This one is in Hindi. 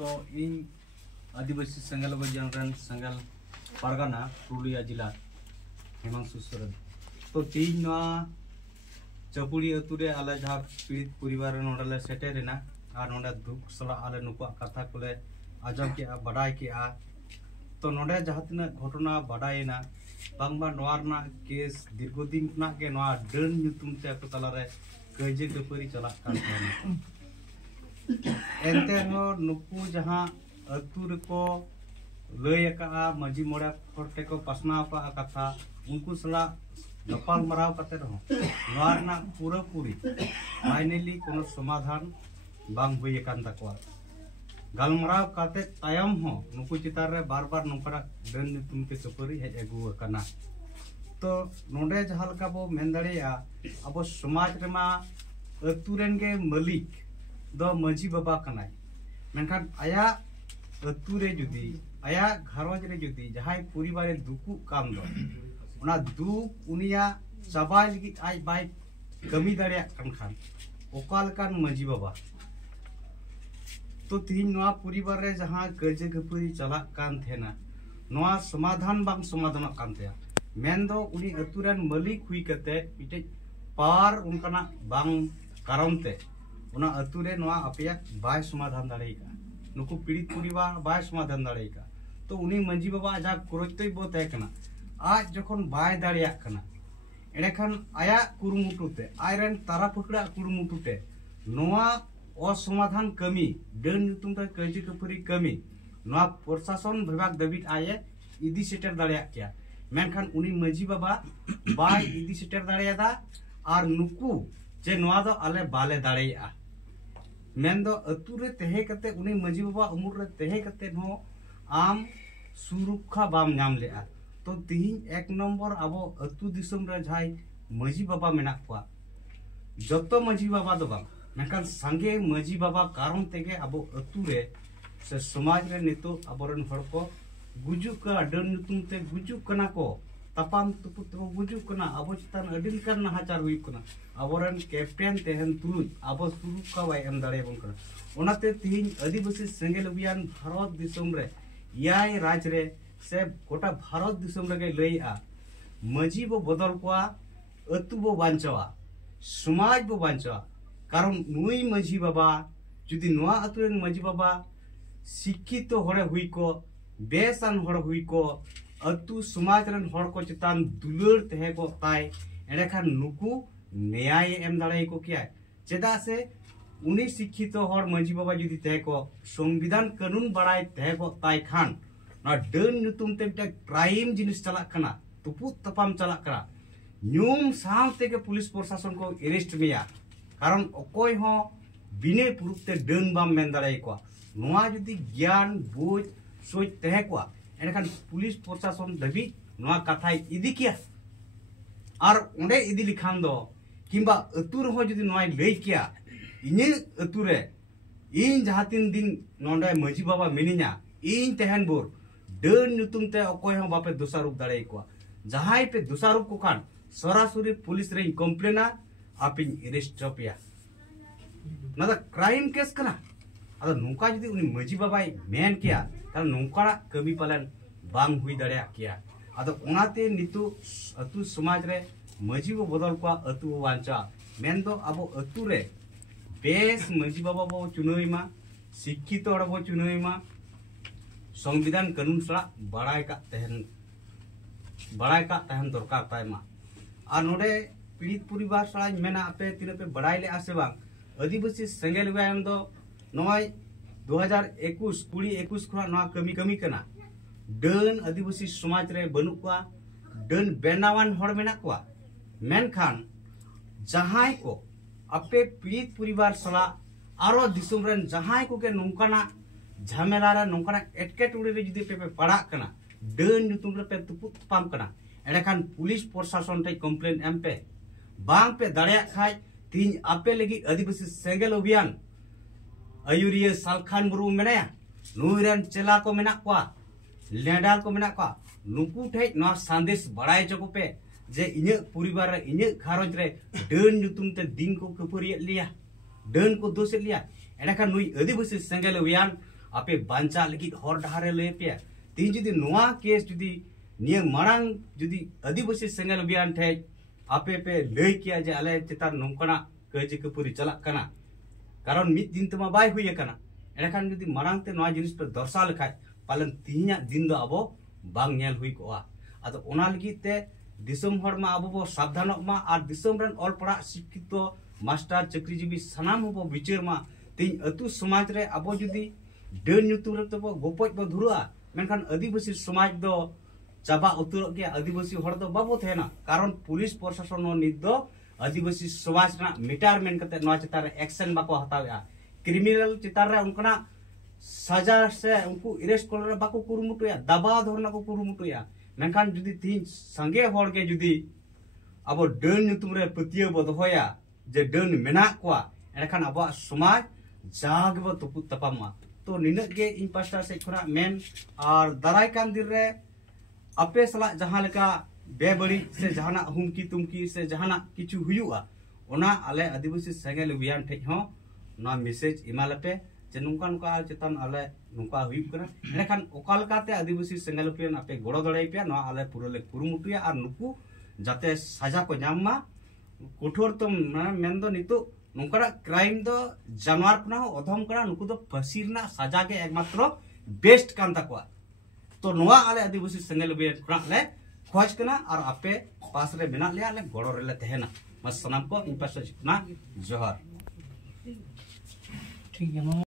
तो इन आदिवासी संगल बजान संगल पारगाना पुरुलिया जिला हेमांशु सोरेन तो तीन चपुड़ी अतुरे आले जहाँ पीड़ित परिवार नोडले सेटेरेना और नोडे दुख सला आले नुकुआ कथा कोले आजम के बड़ाई के तो नोडे जहाँ तीन घटना बड़ाईना बांगबा नोआरना केस दीर्घदिन खुना के नोआ डन नुतुम ते को तलारे कजे कपरी चला कान एंते हो नुकु जहाँ अतुर को लय का मजी मोड़ा फटे को पसना का कथा उनको सला गपाल मराव कते रहो नोआरना पूरा पूरी फाइनली कोनो समाधान बांग हुई कान तकवा गलमराव काते तायम हो नुकु चितार रे बार बार नोकरा डन नुतुम के कपरी हेज अगु कना तो नोडे जहाल का बो मेन दाड़ेया अब समाज रेमा अतुरेन के मालिक दो मजी बाबा कनाय मेनखान आया अतुरे जुदी आया घरज रे जुदी जहाय परिवार दुकु काम दो उना दुक उनिया चाबाय लगी आज बाय कमी दाड़ेया खान ओकाल कान मजी बाबा तो तीन नवा परिवार रे जहां कजे गपरी चला कान थेना नवा समाधान बांग समाधान कान थेया मेन दो उनी अतुरन मालिक हुई कते मिटे पार उनकना बांग कारणते उना अतुरे नवा अपेया बाय समाधान दाड़ेका नुकु पीड़ित परिवार बाय समाधान दाड़ेका तो उनी मंजी बाबा जा कुरतई बो तहकना आज जखन बाय दाड़ेया कना एनेखान आया कुरुमुटुते आयरन तारा पकड़ा कुरुमुटुते नवा असमाधान कमी डन नुतुम ते कजे कपरी कमी नवा प्रशासन विभाग दबित आये इदी सेटर दाड़ेया क्या मेनखान उनी मजी बाबा बाय इदी सेटर दाड़ेयादा आर नुकु जे नवा दो आले बाले दाड़ेया मेन दो अतुरे तेहे कते उनी मजी बाबा उमुर रे तेहे कते नो आम सुरक्षा बाम नाम लेआ तो तिहिन एक नंबर आबो अतु दिसम रे जाय मजी बाबा मेना को जतो मजी बाबा दो बाम मेनखान संगे मजी बाबा कारण तेगे आबो अतुरे से समाज रे नितो आबोरन हड़ को गुजु का डन नुतुम ते गुजु कना को तपाम तुपु तो गुजु कना आबो चितान अडिल कर नहाचार हुई कना आबोरन कैप्टन तेहन तुरुज आबो सुरु का वाय एम दाड़े बन कना ओनाते तिहिन आदिवासी संगेल अभियान भारत दिसम रे याय राज रे से गोटा भारत दिसम रे लइआ मजी बो बदल कोआ अतु बो बांचवा समाज बो बांचवा कारण नुई मजी बाबा जुदी नवा अतुरेन मजी बाबा शिक्षित हड़े हुई को बेसान हड़ हुई को अतु समाज रन हड़ को चितान दुलर तहे को ताय एनेखान नुकु न्याय एम दाड़े को क्या चेदा से उनी शिक्षित हड़ मजी बाबा जुदी तहे को संविधान कानून बड़ाई तहे को ताय खान ना डन नुतुम ते क्राइम जिनिस चला कना तुपु तपाम चला करा न्यूम सावते के पुलिस प्रशासन को अरेस्ट मिया कारण अकोय हो बिने पुरुते डन बाम मेन दाड़े को नवा जुदी ज्ञान बुझ सोच तहे को एनखान पुलिस प्रशासन दबी नवा कथा इदी किया और ओंडे इदी लिखान दो किंबा अतुर हो जुदी नवा लई किया इने अतुरे इन जहातिन दिन नोंडे मजी बाबा मिनिया इन तहन बोर डन नुतुम ते अकोय हो बापे दोसारूप दाड़े को जहाय पे दोसारूप को खान सरासरी पुलिस रे कंप्लेना आपिन अरेस्ट रपिया ना क्राइम केस कना अदा नोका जुदी उनी मजी बाबाई मेन किया तार नोका कमी पालन बांग हुई दाड़ेया किया अदा ओनाते नितु अतु समाज रे मजी बो बदल को अतु वांचा मेन दो अबो अतु रे बेस मजी बाबा बो चुनइमा शिक्षित हड़ बो चुनइमा संविधान कानून सला बड़ाई का तहन दरकार तायमा आ नोडे पीड़ित परिवार सला मेना आपे तिन पे बड़ाई ले आसे बांग आदिवासी संगेल व्यायाम दो नय 2021 2021 खुना नवा कमी कना डन आदिवासी समाज रे बनु को डन बेनावान हड़ मेना को मेनखान जहाय को आपे पीड़ित परिवार सला आरो दिसुम रेन जहाय को के नोंकाना झमेला रे नोंकाना एटकेटुड़े रे जुदी पे पड़ा कना डन नुतुम रे पे तुपु पाम कना एनेखान पुलिस प्रशासन ते कंप्लेन एम पे बांग पे दाड़ेया खाय तीन आपे लगी आदिवासी सेंगेल अभियान आयुरिया सालखान बुरु मेनाया नुरन चेला को मेना को लेडा को मेना को नुकु ठे न संदेश बड़ाई जको पे जे इने परिवार रे इने घरज रे डन नुतुम ते दिन को कपरिय लिया डन को दोष लिया एनाखान नुई आदिवासी सेंगेल अभियान आपे बांचा लगी हर डहारे लय पे तीन जुदी नोआ केस जुदी निया मांग जुदी आदिवासी सेंगल अभियान ठे आपे पे लय किया जे आले चितार नोंकना कजी कपुरी चला कना कारण मिद दिन तमा बाय हुई कना एखान जुदी मांग ते नोआ जिनिस पे दर्शा लेखाय पालन तीन दिन दो अबो बांग नेल हुई कोआ अदो ओना लगी ते दिसम हर मा अबो बो सावधान मा आर दिसम रन ऑल पड़ा शिक्षित मास्टर चक्रीजीवी सनाम बो विचार मा तीन अतु समाज रे अबो जुदी डन ᱧᱩᱛᱩᱢ रे तबो गोपज बो धुरुआ मेनखान आदिवासी समाज दो चाबा उतुर के आदिवासी हर दो बाबो थेना कारण पुलिस प्रशासन नो निद दो आदिवासी समाज ना मिटार मेन कते नोआ चितार रे एक्शन बाको हतावेआ क्रिमिनल चितार रे उनकना सजा से उनको अरेस्ट कर बाको कुरुमुटुया दबा धरना को कुरुमुटुया मेनखान जुदी तीन संगे हर के जुदी अब डन ᱧᱩᱛᱩᱢ रे पतिया बो दोहया जे डन मेना कोआ एनखान अब समाज जाग बो तुपु तपामा तो निनक गे इन पास्टा से खना मेन और दाराय कान दिन रे अपे सला जहां लेका बेबड़ी से जहाना हुमकी तुमकी से जहाना किछु हुयुआ ओना आले आदिवासी सेंगेल अभियान ठे हो ना मैसेज इमालपे जे नुका नुका चेतन आले नुका हुयु कना एनखान ओकालकाते आदिवासी सेंगेल अभियान आपे गोड़ो दड़ाई पे ना आले पुरले कुरुमुटुया और नुकु जाते सजा को जाममा कठोर तो मेन दो नितु नुकरा क्राइम दो जानवर कना अधम कना नुकु दो फांसी ना सजा के एकमात्र बेस्ट कान तकवा तो नोआ आले आदिवासी सेंगेल अभियान खना ले खोज कना और आपे पास रे मेना ले आले गोड़ो रे ले तहेना मस सनाम को इन पास ना जोहार ठीक है।